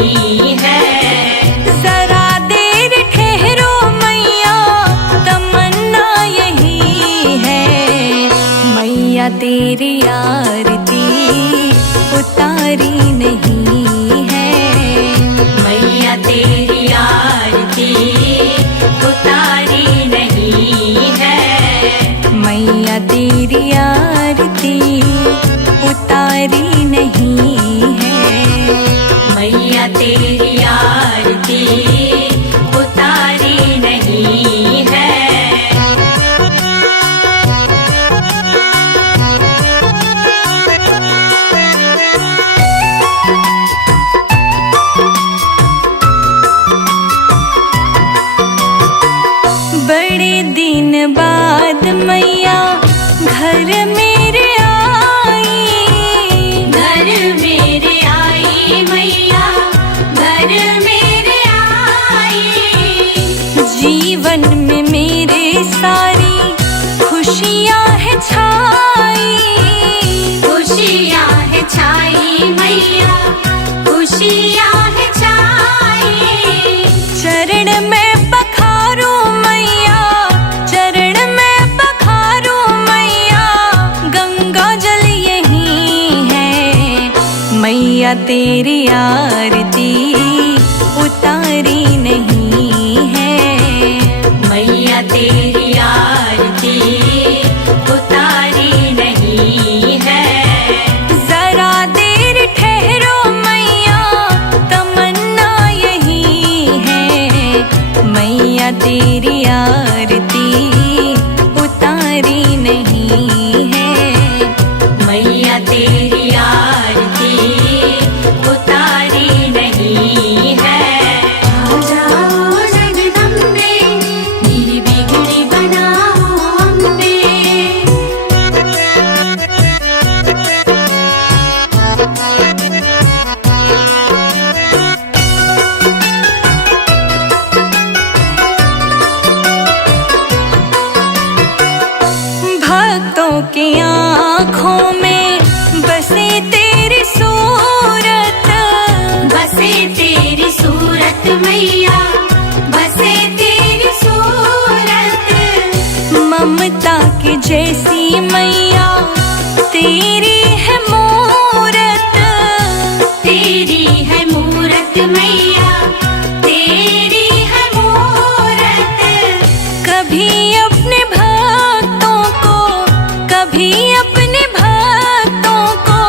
नहीं है। जरा देर ठहरो मैया, तमन्ना यही है। मैया तेरी आरती उतारी नहीं है। मैया तेरी आरती उतारी नहीं है। मैया तेरी आरती उतारी नहीं है। मैया तेरी आरती उतारी नहीं है। बड़े दिन बाद मैया घर मेरे आई। घर मेरे आई मैया, घर मेरे आई। जीवन में मेरे सारी खुशियाँ है छाई। खुशियाँ है छाई मैया, खुशियाँ है छाई। चरण में पखारो मैया, चरण में पखारो मैया। गंगा जल यही है। मैया तेरी आरती उतारी नहीं है। मैया तेरी आरती उतारी नहीं है। जरा देर ठहरो मैया, तमन्ना यही है। मैया तेरी आरती उतारी नहीं है। मैया तेरी आरती उतारी नहीं है। आ जाओ जगदम्बे, मेरी बिगड़ी बनाओ अम्बे। भक्तों की आँखों में बसे तेरी सूरत। बसे तेरी सूरत मैया, बसे तेरी सूरत। ममता की जैसी मैया तेरी है मूरत। तेरी है मूरत मैया, तेरी है मूरत। कभी अपने भक्तों को, कभी अपने भक्तों को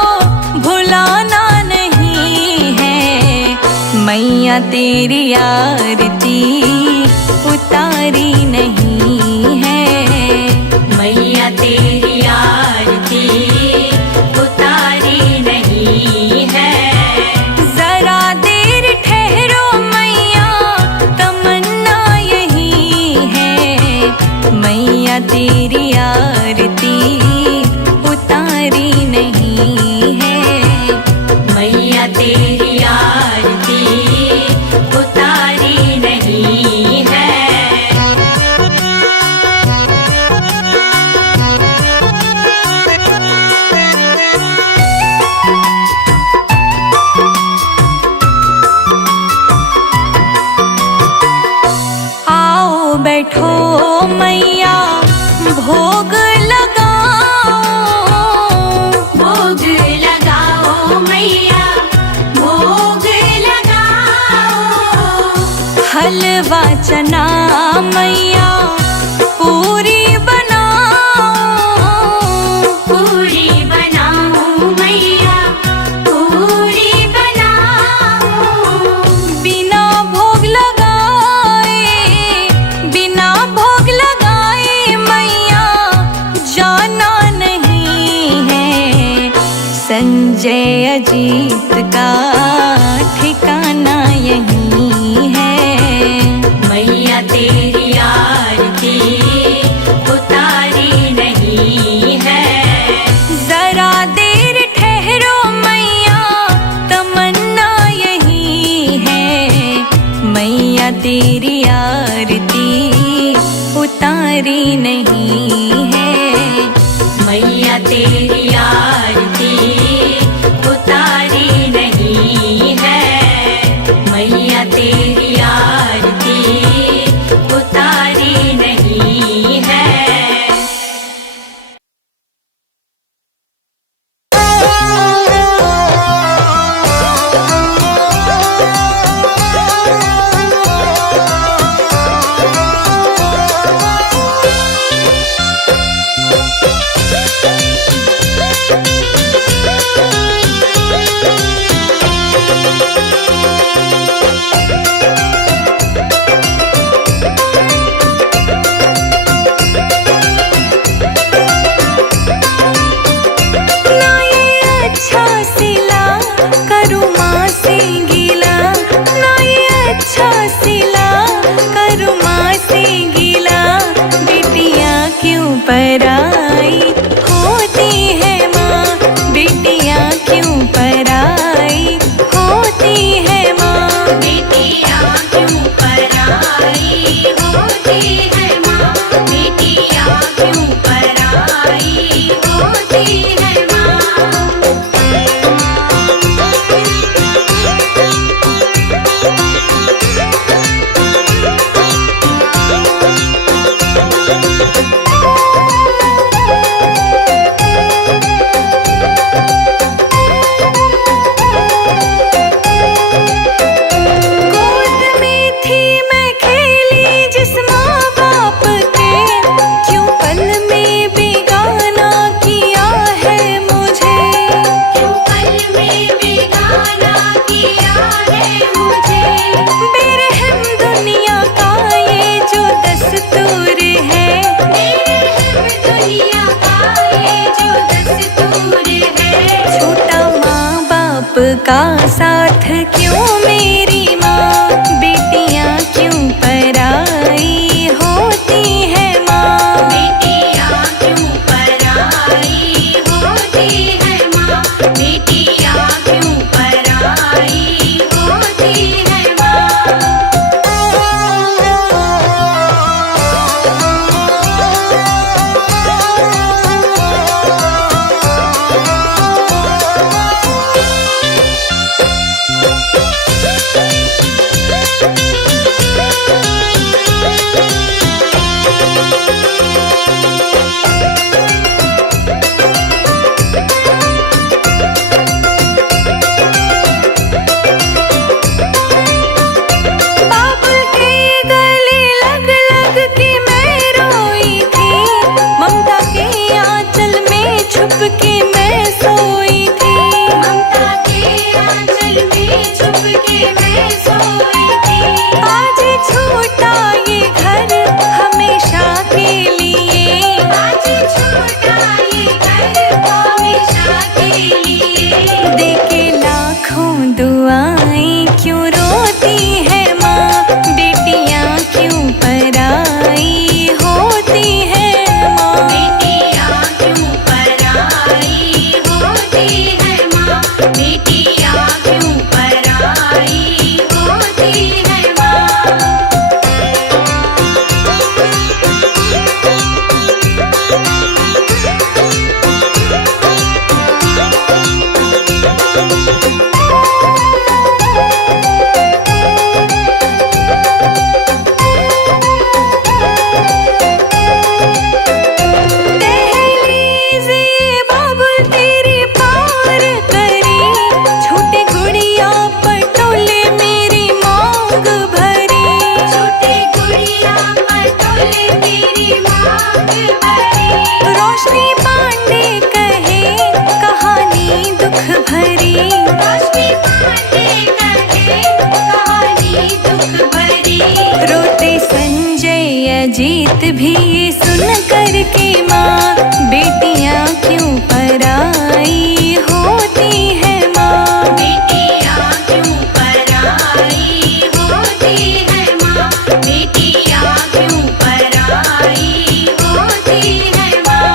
भुलाना नहीं है। मैया तेरी आरती उतारी नहीं है। मैया तेरी आरती उतारी नहीं है। जरा देर ठहरो मैया, तमन्ना यही है। मैया तेरी आरती उतारी नहीं है। मैया तेरी आरती उतारी नहीं है। आओ बैठो मैया, भोग लगाओ। भोग लगाओ मैया, भोग लगाओ। हलवा चना मैया पूरी बनाओ। पूरी बनाओ मैया, पूरी बनाओ। बिना भोग लगाए, बिना भोग लगाए मैया जाना नहीं है। संजय अजीत का ठिकाना यही है। मैया तेरी आरती उतारी नहीं है। जरा देर ठहरो मैया, तमन्ना यही है। मैया तेरी आरती उतारी नहीं है। मैया तेरी आरती उतारी नहीं है। का साथ क्यों मेरी माँ, बेटियाँ क्यों पराई होती है माँ। बेटियाँ क्यों पराई होती है माँ, बेटियाँ क्यों पराई होती है माँ। बाबुल के गले लग लग के मैं रोई थी, ममता के आंचल में छुप के मैं सोई थी। ममता के आंचल में छुप के मैं सोई थी। आज छूटा ये घर हमेशा के लिए, आज छूटा ये घर हमेशा के लिए। देके लाखों दुआएं क्यों रोती है माँ, बेटियाँ क्यों पराई होती है माँ। बेटियाँ क्यों पराई होती है माँ, बेटियाँ क्यों पराई होती है माँ। दहलीज़े बाबुल तेरी पार करी, छोटे गुड़िया पटोले मेरी मांग भरी। छोटे गुड़िया पटोले मेरी मांग भरी। रोशनी पांडे कहे कहानी दुख भरी, रोशनी पांडे कहे कहानी दुख भरी। रोते संजय अजीत भी ये सुन कर के माँ, बेटियाँ क्यों पराई होती है माँ। बेटियाँ क्यों पराई होती है माँ, बेटियाँ क्यों पराई होती है माँ।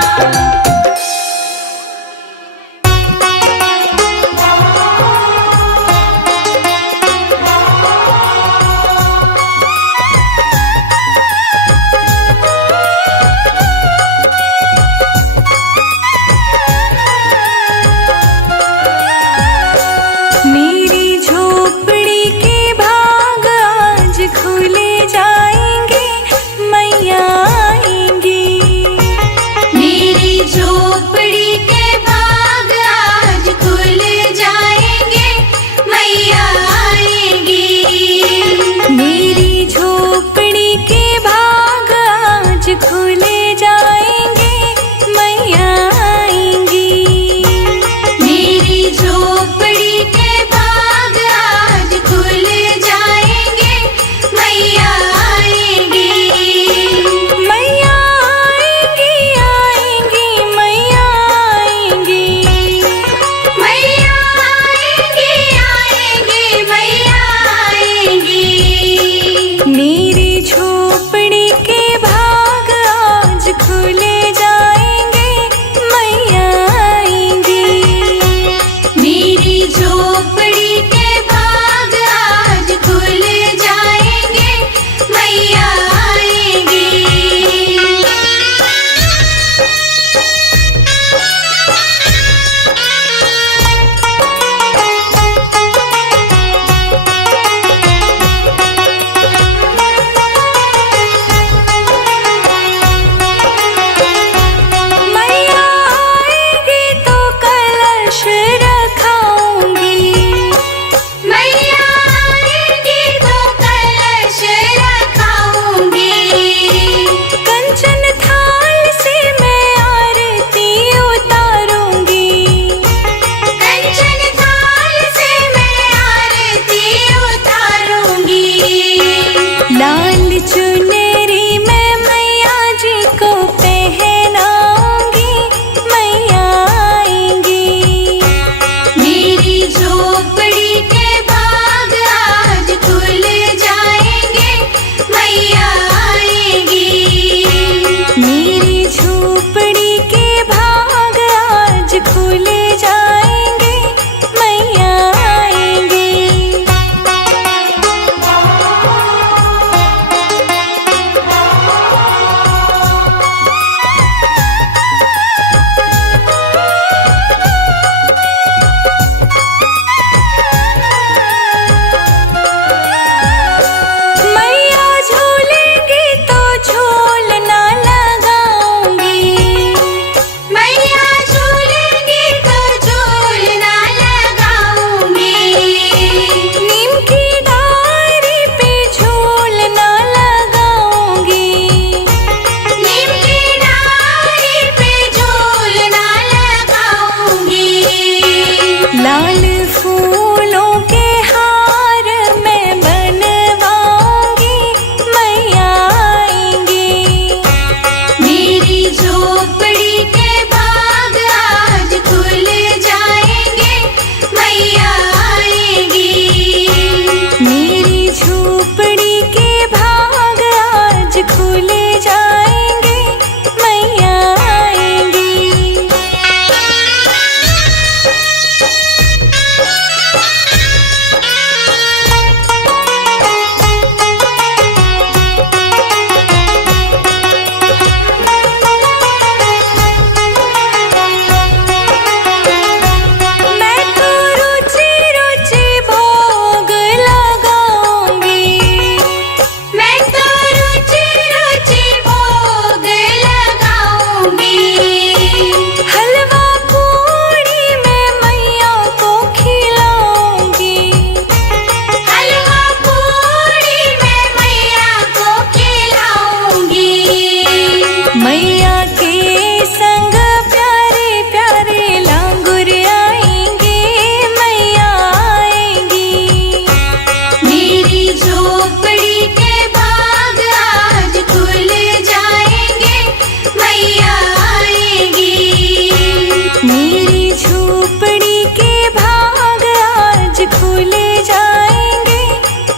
आज खुल जाएंगे,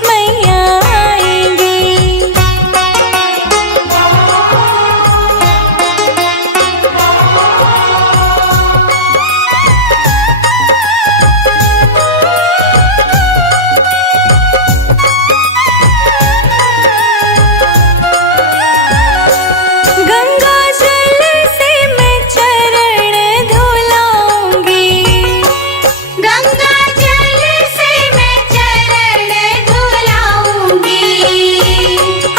मैया आएंगे। गंगा जल से मैं चरण धुलाऊंगी, गंगा जल से मैं चरण धुलाऊंगी।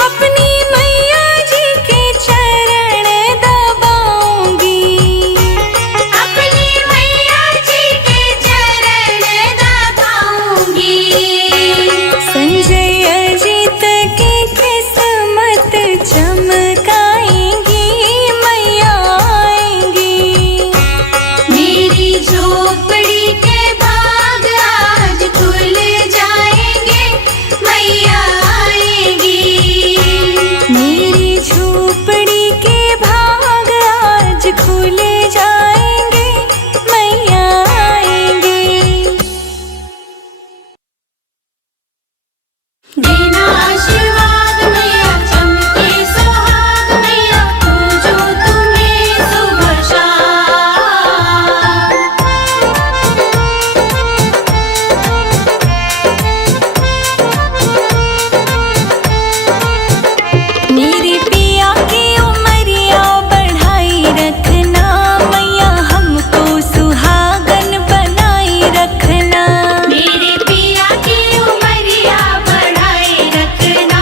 अपनी मैया जी के चरण दबाऊंगी। अपनी मैया जी के चरण दबाऊंगी। संजय अजित की किस्मत चमकाएंगी, मैया आएंगी। मेरी झोपड़ी के भाग आज खुल जाएंगे, मैया आएंगी। मेरी झोपड़ी के भाग आज खुल जाएंगे, मैया आएंगे। देना आशीर्वाद मैया, चमके सुहाग मैया, पूजो तुम्हें सुबह शाम। मेरे पिया की उमरिया बढ़ाई रखना, मैया हमको सुहागन बनाई रखना। मेरे पिया की उमरिया बढ़ाए रखना,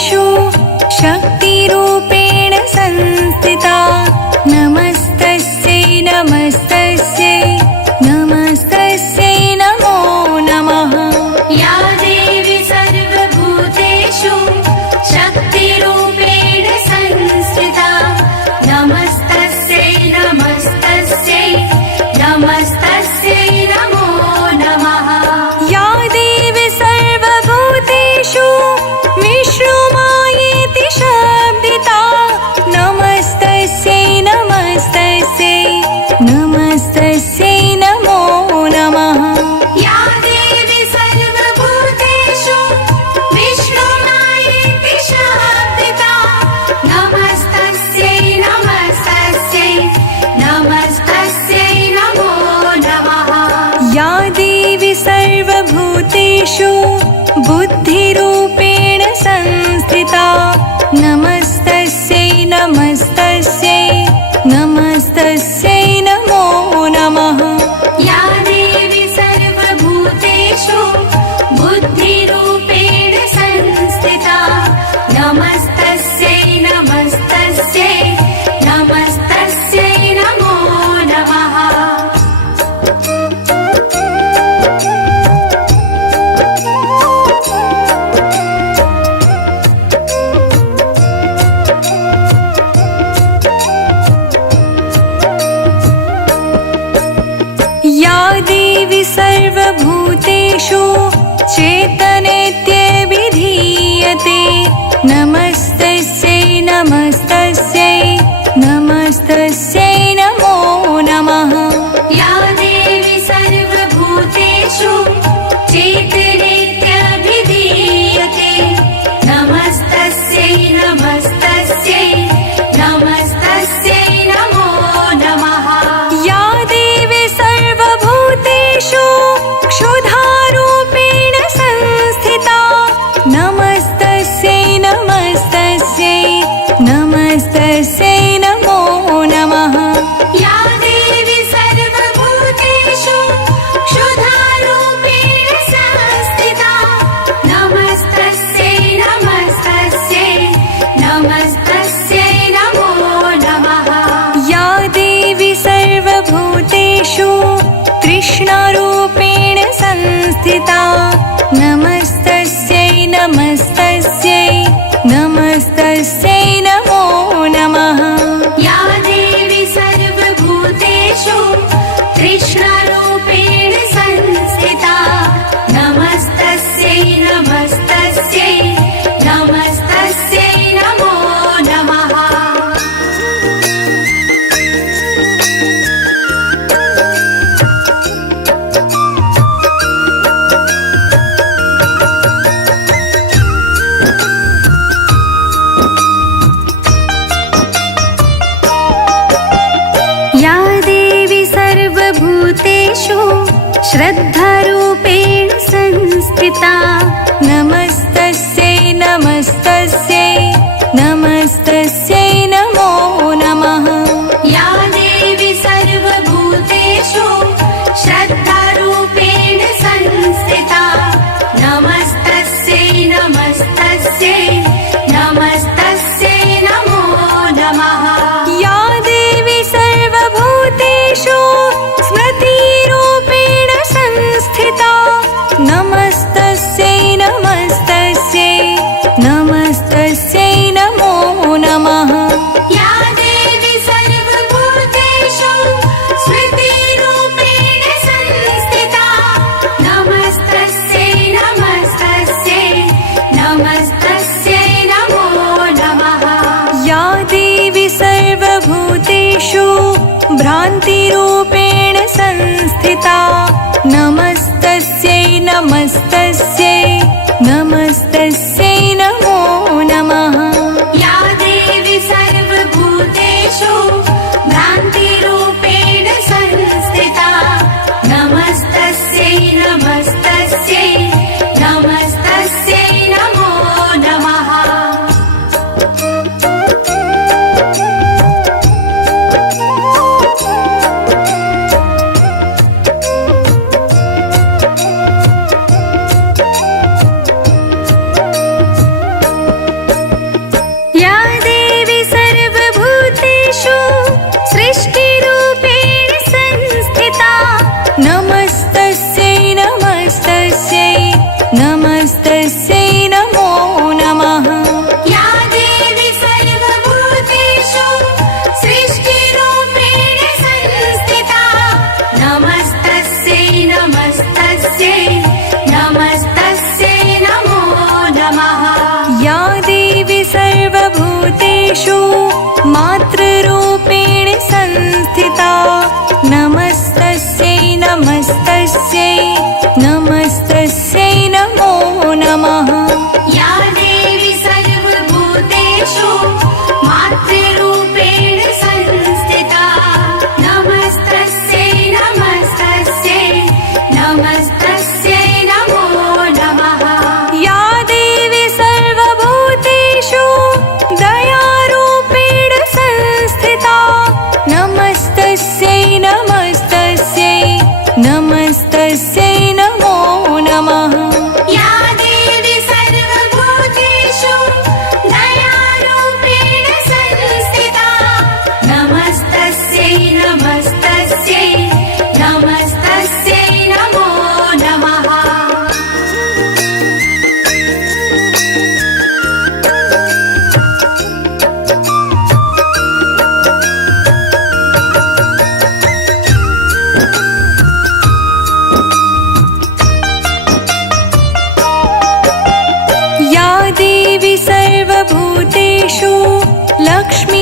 सर्वभूतेषु शक्तिरूपेण संस्थिता नमस्तस्यै नमस्तस्यै नमस्तस्यै नमो नमः। या देवी सर्वभूतेषु शक्तिरूपेण संस्थिता नमस्तस्यै नमस्तस्यै नमस्तस्यै नमो नमः। या देवी सर्वभूतेषु विष्णुमायेति शब्दिता नमस्तस्यै नमस्तस्यै नमस्तस्यै नमो नमः। या देवी सर्वभूतेषु विष्णुमायेति शब्दिता नमस्तस्यै नमस्तस्यै नमस्तस्यै नमो नमः। या देवी सर्वभूतेषु बुद्धिरूपेण संस्थिता नमस्तस्यै नमस्तस्यै नमस्तस्यै नमो नमः। या देवी सर्वभूतेषु बुद्धिरूपेण संस्थिता नमस्तस्यै नमस्तस्यै नमस्तस्यै नमो नमः। या देवी सर्वभूतेषु चेतनेत्यभिधीयते नमस्तस्यै नमस्तस्यै नमस्तस्यै नमो नमः। या देवी सर्वभूतेषु चेतनेत्यभिधीयते नमस्तस्यै नमस्तस्यै नमस्तस्यै नमो नमः। या देवी सर्वभूतेषु क्षुधारूपेण संस्थिता नमस्तस्यै नमस्तस्यै नमस्तस्यै नमो नमः। या देवी सर्वभूतेषु क्षुधारूपेण संस्थिता नमस्तस्यै नमस्तस्यै नमस्तस्यै नमो नमः। या देवी सर्वभूतेषु तृष्णारूपेण संस्थिता नमस्तस्यै नमस्तस्यै नमस्तस्यै नमो नमः। या देवी सर्वभूतेषु तृष्णारूपेण संस्थिता नमस्तस्यै नमस्तस्यै नमस्तस्यै नमो नमः। या देवी सर्वभूतेषु श्रद्धारूपेण संस्थिता नमस्तस्यै नमस्तस्यै नमस्तस्यै नमो नमः। या देवी सर्वभूतेषु श्रद्धारूपेण संस्थिता नमस्तस्यै नमस्तस्यै नमस्तस्यै नमो नमः। या देवी सर्वभूतेषु स्मृतिरूपेण संस्थिता नमस्तस्यै नमस्तस्यै नमस्तस्यै नमो नमः। या देवी सर्वभूतेषु स्मृतिरूपेण संस्थिता नमस्तस्यै नमस्तस्यै नमस्तस्यै नमो नमः। या देवी सर्वभूतेषु भ्रान्तिरूपेण संस्थिता नमस्तस्यै नमस्तस्यै नमस्तस्यै नमो नमः। या देवी सर्वभूतेषु भ्रान्तिरूपेण संस्थिता नमस्तस्यै नमस्तस्यै नमस्तस्यै नमो नमः।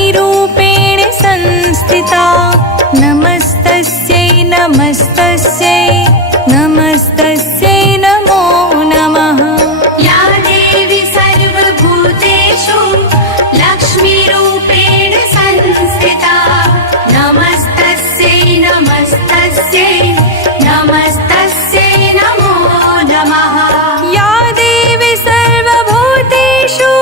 लक्ष्मीरूपेण संस्थिता नमस्तस्यै नमस्तस्यै नमस्तस्यै नमो नमः। या देवी सर्वभूतेषु लक्ष्मीरूपेण संस्थिता नमस्तस्यै नमस्तस्यै नमस्तस्यै नमो नमः। या देवी सर्वभूतेषु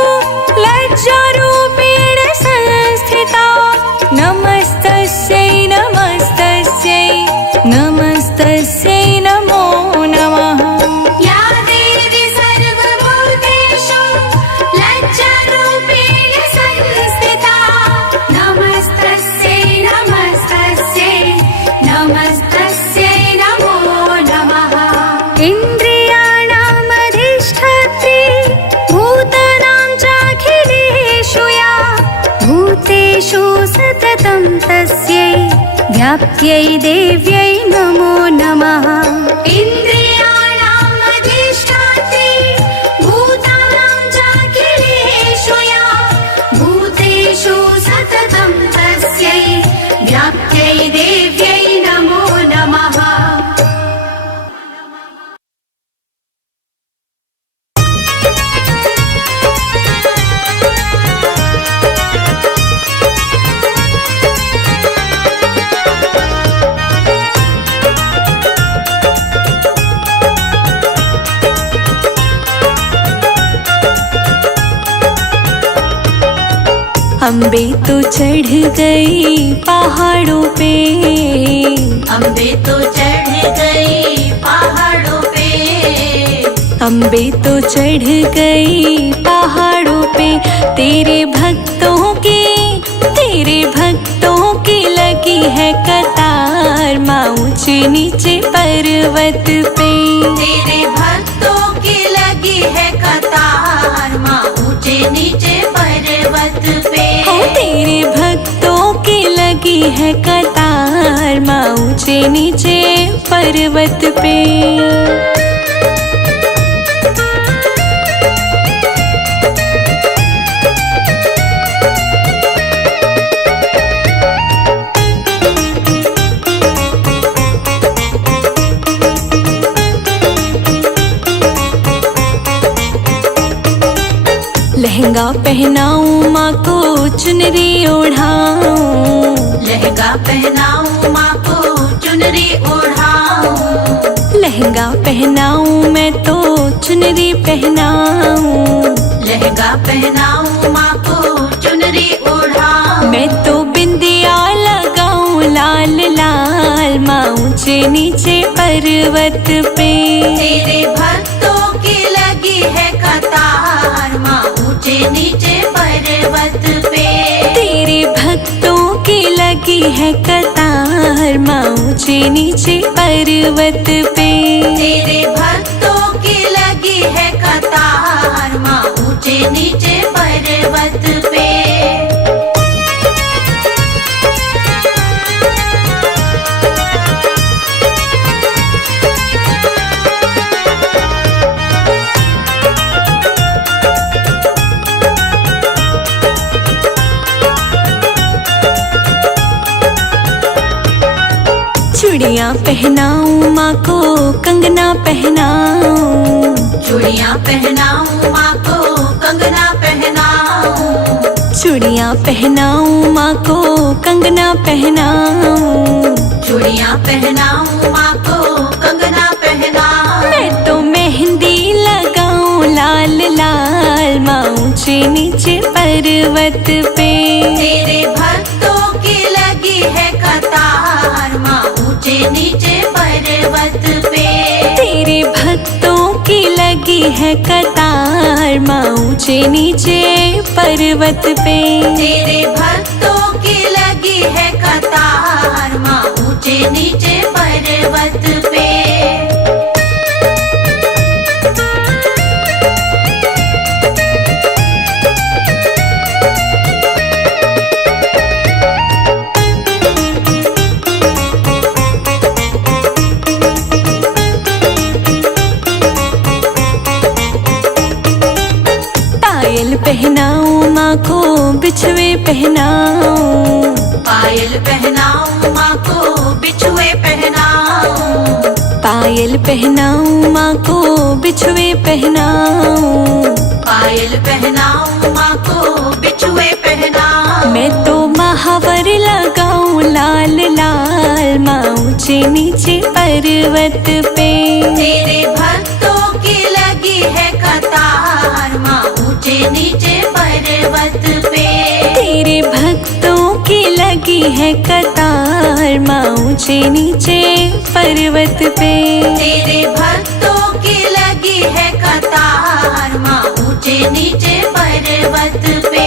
लज्जारूपेण संस्थिता नमस्तस्यै नमस्तस्यै नमस्तस्यै नमो नमः। या देवी सर्वभूतेषु लज्जारूपेण संस्थिता नमस्तस्यै नमस्तस्यै नमस्तस्यै नमो नमः। इन्द्रियाणामधिष्ठात्री भूतानां चाखिलेषु या भूतेषु सततं तस्यै व्याप्त्यै देव्यै नमो नमः। इन्द्रियाणाम् अधिष्ठात्री भूतानां चाखिलेषु या भूतेषु सततं तस्यै व्याप्त्यै देव्यै नमो नमः। अम्बे तो चढ़ गई पहाड़ों पे अम्बे तो चढ़ गई पहाड़ों पे अम्बे तो चढ़ गई पहाड़ों पे तेरे भक्तों की लगी है कतार माँ ऊंचे नीचे पर्वत पे। तेरे भक्तों की लगी है कतार माँ ऊंचे नीचे पर्वत पे। हो तेरे भक्तों की लगी है कतार माँ ऊंचे नीचे पर्वत पे। लहंगा पहनाऊं माँ को चुनरी ओढ़ाऊं लहंगा पहनाऊं माँ को चुनरी ओढ़ाऊं लहंगा पहनाऊं मैं तो चुनरी पहनाऊं लहंगा पहनाऊं माँ को चुनरी ओढ़ाऊं मैं तो बिंदिया लगाऊं लाल लाल माँ ऊंचे नीचे पर्वत पे। तेरे भक्तों की लगी है कतार माँ ऊंचे नीचे पर्वत पे। तेरे भक्तों की लगी है कतार माँ ऊंचे नीचे पर्वत पे। तेरे भक्तों की लगी है कतार माँ ऊंचे नीचे पर्वत पे। चूड़ियाँ पहनाऊं माँ को कंगना पहनाऊं चूड़ियाँ पहनाऊं माँ को कंगना पहनाऊं चूड़ियाँ पहनाऊं माँ को कंगना पहनाऊं चूड़ियाँ पहनाऊं माँ को कंगना पहनाऊं मैं तो मेहंदी लगाऊं लाल लाल माँ ऊंचे नीचे पर्वत पे। तेरे भक्तों की लगी है कतार माँ ऊंचे नीचे पर्वत पे। तेरे भक्तों की लगी है कतार माँ ऊंचे नीचे पर्वत पे। तेरे भक्तों की लगी है कतार माँ ऊंचे नीचे पर्वत पे। पहनाऊं माँ को बिछुए पहनाऊं, पायल पहनाऊं माँ को बिछुए पहनाऊं, पायल पहनाऊं माँ को बिछुए पहनाऊं, पायल पहनाऊं माँ को बिछुए पहनाऊं। मैं तो महावर लगाऊं लाल लाल माँ ऊंचे नीचे पर्वत पे। तेरे भक्तों की लगी है कतार माँ ऊंचे नीचे पर्वत पे। तेरे भक्तों की लगी है कतार माँ ऊंचे नीचे पर्वत पे। तेरे भक्तों की लगी है कतार माँ ऊंचे नीचे पर्वत पे।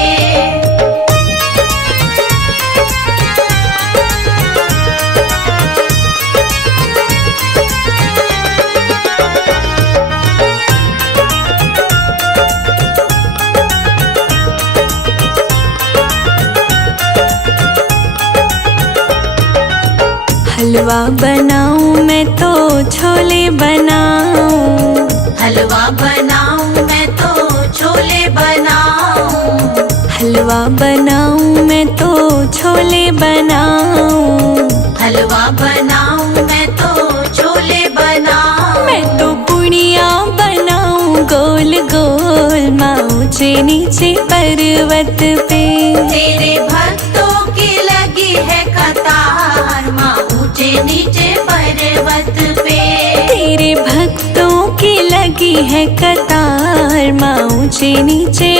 हलवा बनाऊं मैं तो छोले बनाऊं, हलवा बनाऊं मैं तो छोले बनाऊं, हलवा बनाऊं मैं तो छोले बनाऊं, हलवा बनाऊं मैं तो छोले बनाऊं। मैं तो पुड़िया बनाऊं गोल गोल माँ ऊंचे नीचे पर्वत पे। तेरे भक्तों की लगी है कतार माँ ऊंचे नीचे पर्वत पे। तेरे भक्तों की लगी है कतार माँ ऊंचे नीचे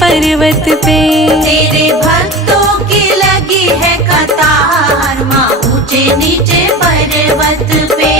पर्वत पे। तेरे भक्तों की लगी है कतार माँ ऊंचे नीचे पर्वत पे।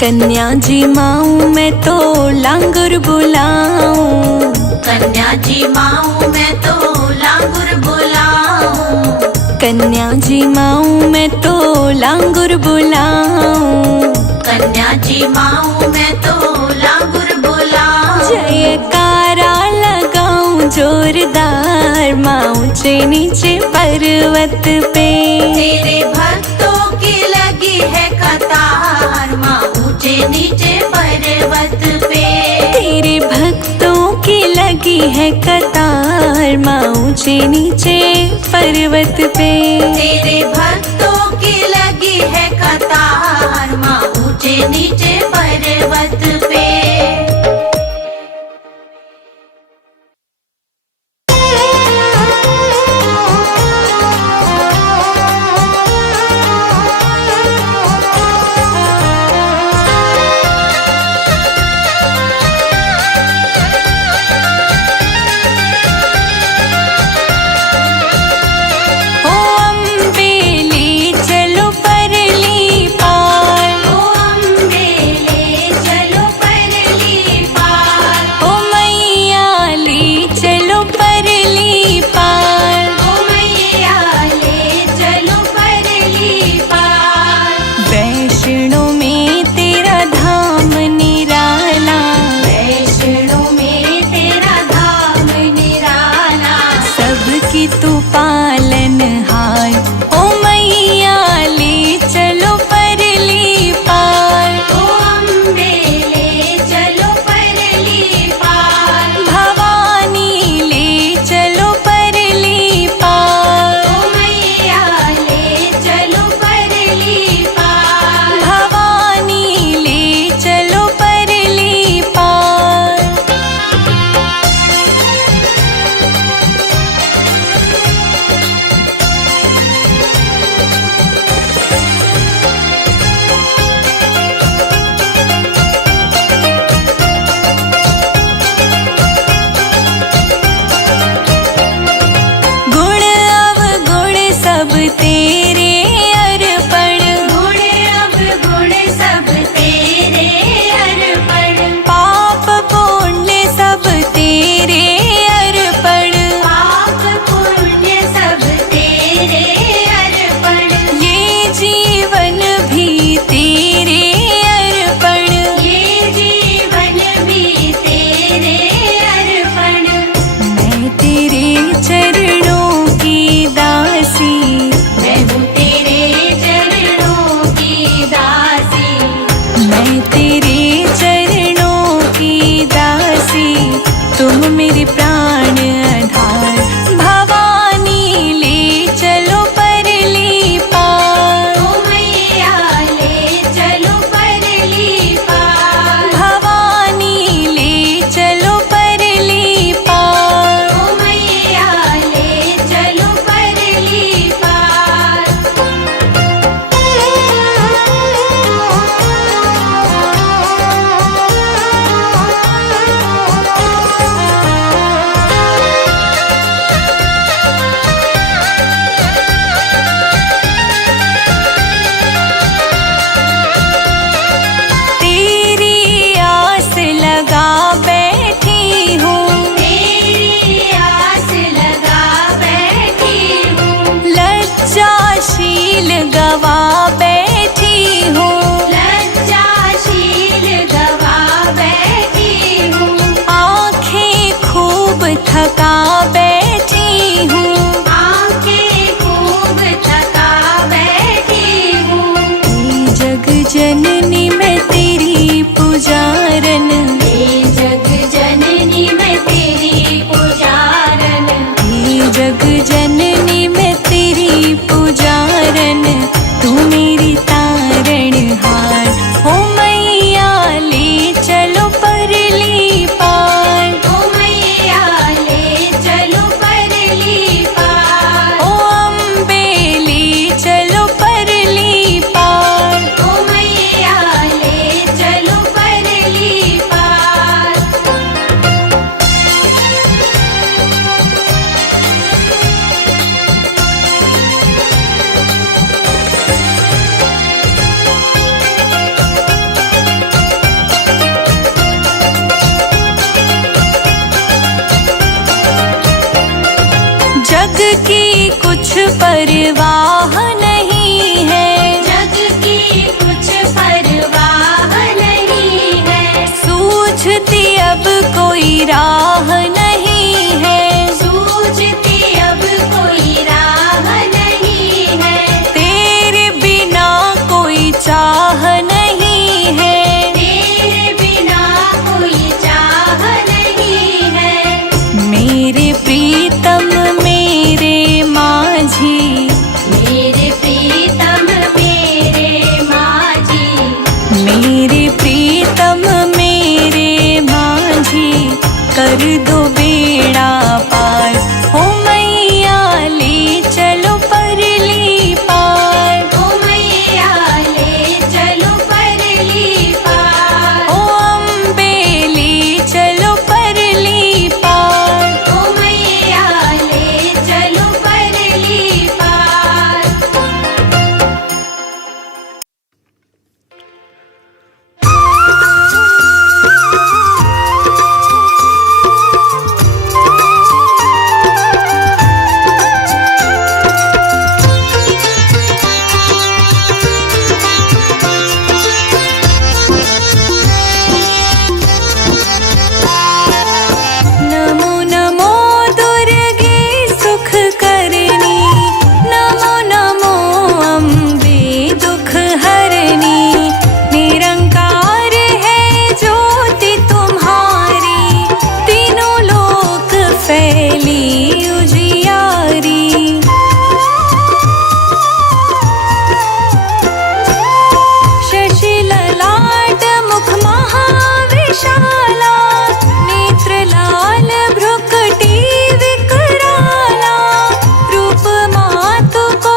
कन्या जी माऊं मैं तो लांगुर बुलाऊं, कन्या जी माऊं मैं तो लांगुर बुलाऊं, कन्या जी माऊं मैं तो लांगुर बुलाऊं, कन्या जी माऊं मैं तो लांगुर बुलाऊं। जयकारा लगाऊं जोरदार माँ ऊंचे नीचे पर्वत पे। तेरे भक्तों की लगी है कतार माँ ऊंचे नीचे पर्वत पे। तेरे भक्तों की लगी है कतार माँ ऊंचे नीचे पर्वत पे। तेरे भक्तों की लगी है कतार माँ ऊंचे नीचे पर्वत पे। जग की कुछ परवाह नहीं है, जग की कुछ परवाह नहीं है। सूझती अब कोई राह नहीं है, सूझती अब कोई राह नहीं है। तेरे बिना कोई चाह नहीं है, तेरे बिना कोई चाह नहीं है। मेरे प्रीतम मेरे माझी, मेरे प्रीतम मेरे माझी, मेरे प्रीतम मेरे माझी, कर दो बेड़ा पार, हो मैया ले चलो परली पार, ओ मैया ले चलो परली पार, ओ अम्बे ले चलो परली पार। ओ मैया ले चलो परली पार। नमो नमो दुर्गे सुख करनी, नमो नमो अम्बे दुख हरनी, निरंकार है ज्योति तुम्हारी, तीनों लोक फैली उजियारी। शशि ललाट मुख महाविशाला, नेत्र लाल भ्रुकुटी विकराला, रूप मातु को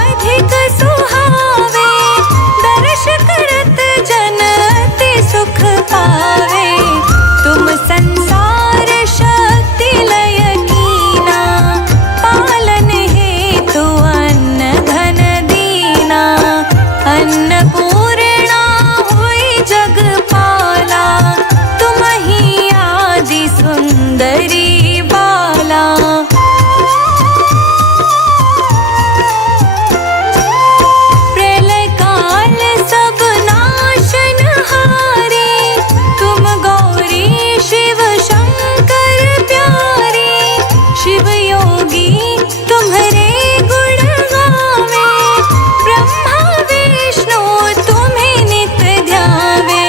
अधिक सुहावे, दर्श करत जन अति सुख पावे। तुम संसार शक्ति लय कीना, पालन हेतु अन्न धन दीना, अन्नपूर्णा हुई जगपाला, तुम ही आदि सुंदरी बाला। प्रलय काल सब नाशनहारी, तुम गौरी शिव शंकर प्यारी, शिव योगी तुम्हारे गुण गावे, ब्रह्मा विष्णु तुम्हें नित ध्यावे,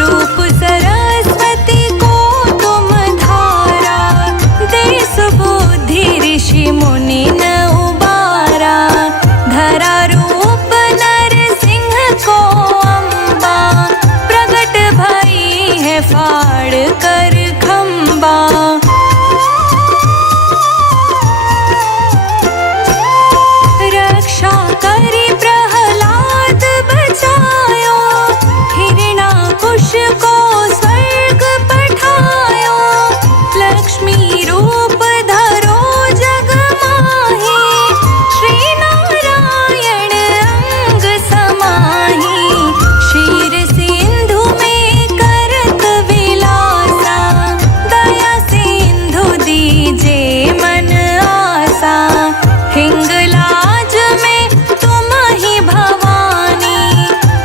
रूप सरस्वती को तुम धारा, दे सुबुद्धि ऋषि मुनि न उबारा, धरा रूप नरसिंह को अम्बा, प्रगट भई है फाड़ कर खम्बा। रक्षा करी प्रहलाद बचायो, हिरणाकुश को स्वर्ग पठायो, लक्ष्मी रूप धरो जग माही, श्री नारायण अंग समाही, क्षीर सिंधु में करत विलासा, दया सिंधु दीजे मन आसा, हिंगलाज में तुम ही भवानी,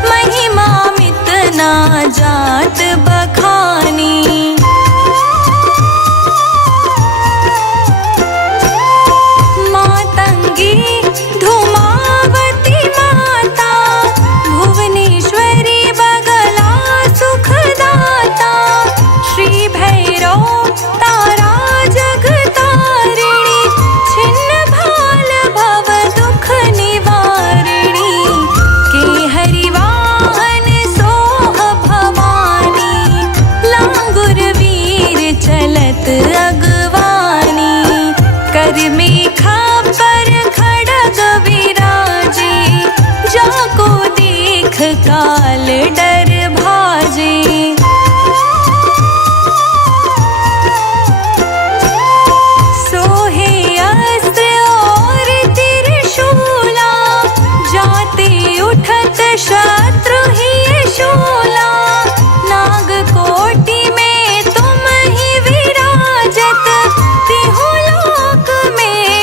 महिमा मितना जात बखानी। मातंगी धूमावती माता, भुवनेश्वरी बगला सुखदाता, श्री भैरव तारा जगतारिणी, छिन्न भाल भव दुख निवारिणी, के हरिवाहन सोह भवानी, लांगुर वीर चलत अगवानी, कर मेखा पर खड़ग विराजे, जाको देख काल डर भाजे। सोहे अस्त्र और त्रिशूला, जाते उठत शत्रु ही शूला, नागकोटि में तुम ही विराजत, तिहु लोक में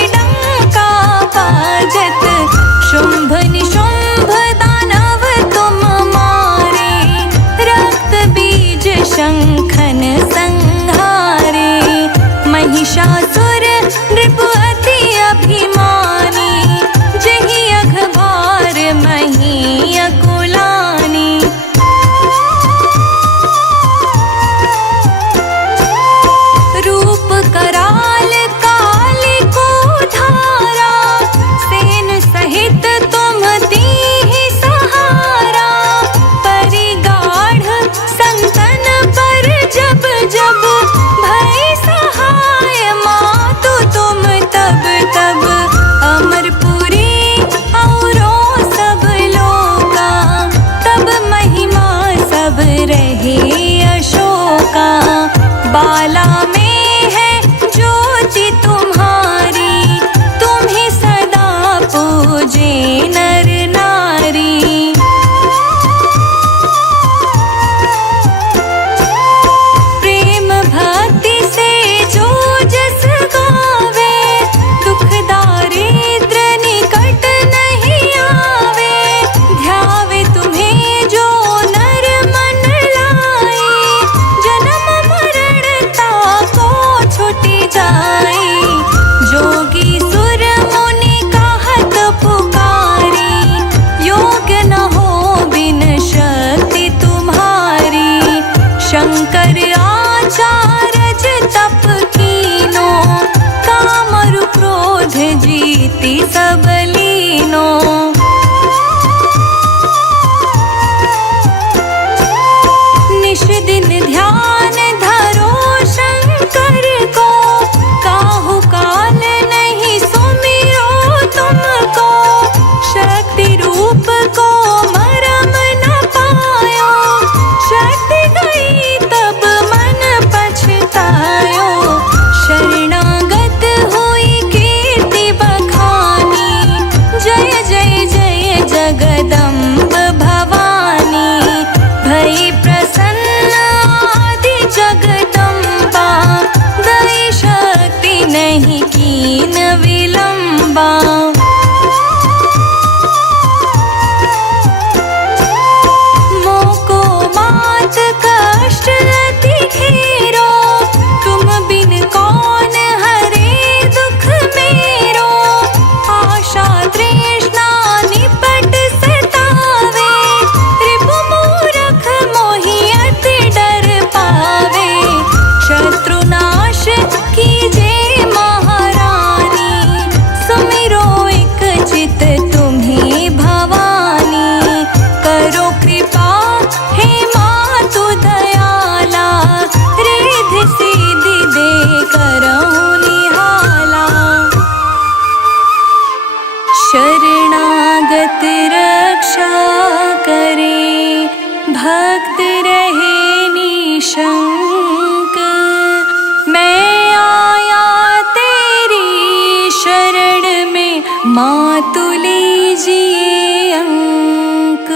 मातु लीजिए अंक।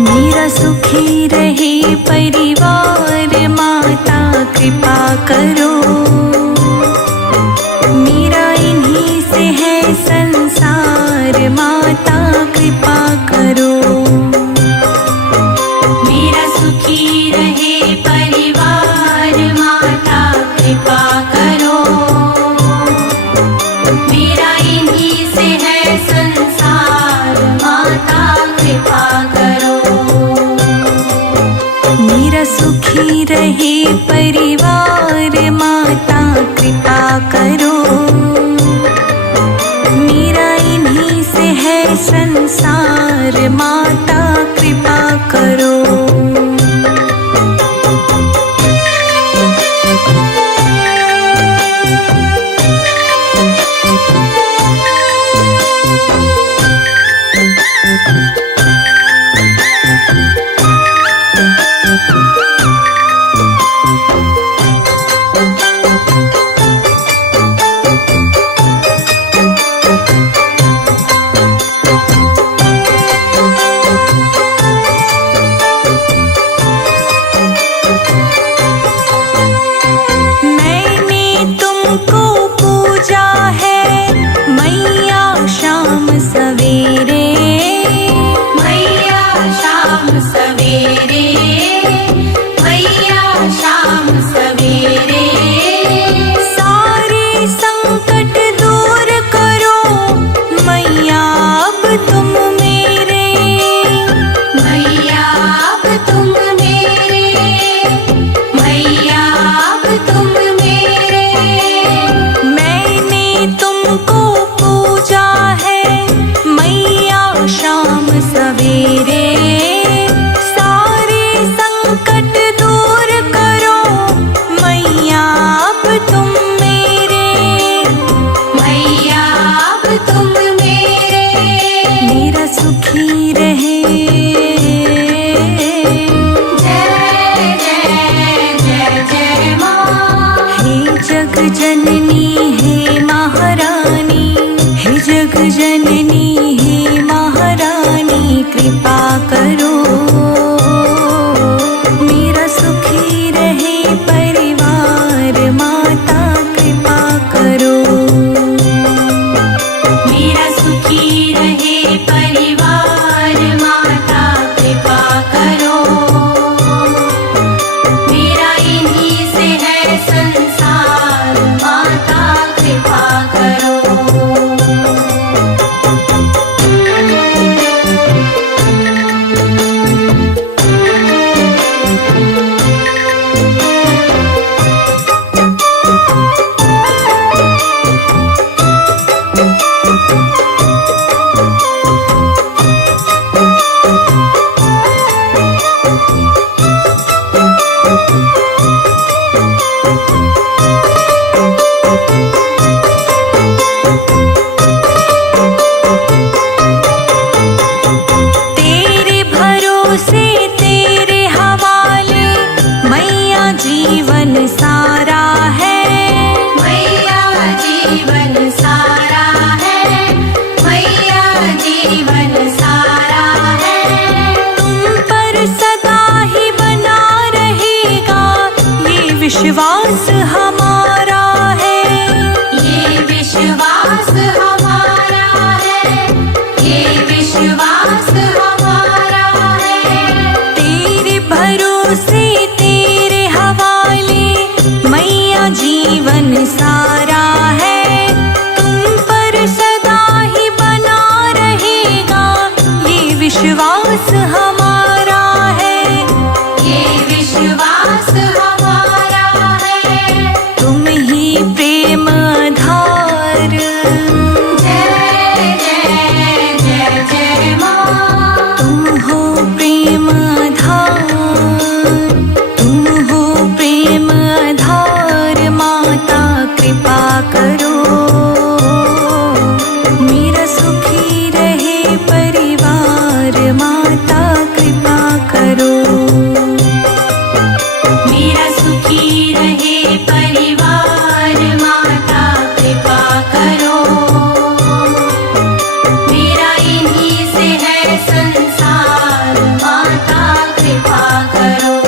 मेरा सुखी रहे परिवार, माता कृपा करो। मेरा इन्हीं से है संसार, माता कृपा करो। मेरा सुखी रहे परिवार, माता कृपा करो। मेरा इन्हीं से है संसार, माता कृपा करो। मेरा सुखी रहे परिवार, माता कृपा करो। मेरा इन्हीं से है संसार, माता कृपा करो। मैंने तुमको पूजा है मैया शाम सवेरे। मैया शाम सवेरे, मैया शाम सवेरे। सारे संकट दूर करो मैया अब तुम मेरे। मैया अब तुम मेरे, मैया अब तुम मेरे। मैंने तुमको पूजा है मैया शाम सवेरे। सारे संकट दूर करो मैया अब तुम मेरे। मैया अब तुम मेरे। मेरा सुखी रहे। जय जय जय जय माँ। हे जग जननी हे महारानी, हे जग जननी हे महारानी कृपा करो। मेरा सुखी रहे परिवार, माता कृपा करो। मेरा सुखी रहे परिवार, माता कृपा करो। मेरा इन्हीं से है संसार, माता कृपा करो। तेरे भरोसे तेरे हवाले मैया जीवन सारा है। मैया जीवन सारा है, मैया जीवन सारा है। तुम पर सदा ही बना रहेगा ये विश्वास हमारा है। ये विश्वास हमारा है, ये विश्वास हमारा है। तेरे भरोसे तेरे हवाले मैया जीवन सारा है। तुम पर सदा ही बना रहेगा ये विश्वास हमारा है। ये विश्वास हमारा है। तुम सुखी रहे परिवार, माता कृपा करो। मेरा इन्हीं से है संसार, माता कृपा करो।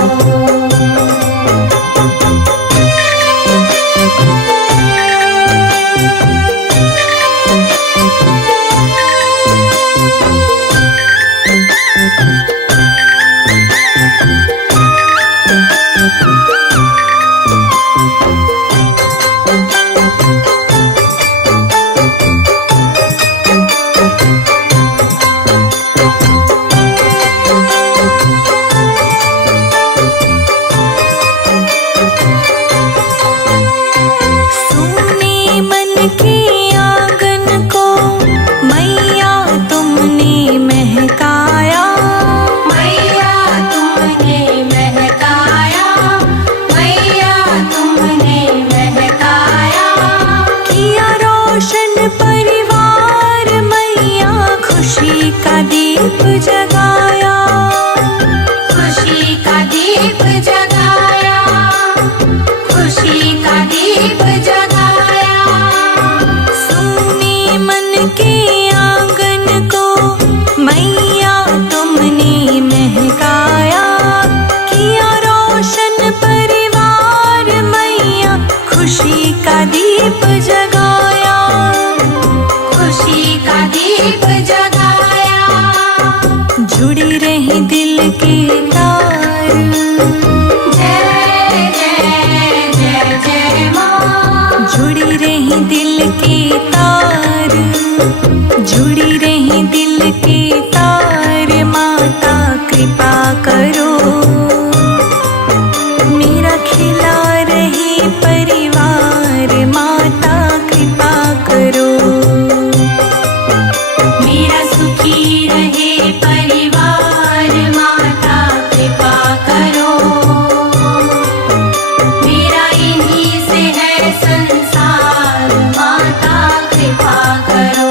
सुने मन के आंगन को मैया तुमने महकाया, मैया तुमने महकाया, मैया तुमने महकाया। किया रोशन परिवार मैया, खुशी का दीप जगाया, खुशी का दीप जगाया, खुशी का दीप जगाया। सुने मन के आंगन को मैया तुमने महकाया, किया रोशन परिवार मैया, खुशी का दीप जगाया, खुशी का दीप जगाया। जुड़ी रही दिल के तार, जय जय जय जय माँ। जुड़ी रही दिल के तार, जुड़ी रही दिल के तार, माता कृपा करो। मेरा खिला रहे परिवार, माता कृपा करो। मेरा सुखी रहे परिवार, माता कृपा करो। मेरा इन्हीं से है संसार, माता कृपा करो।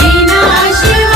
देना आशीर्वाद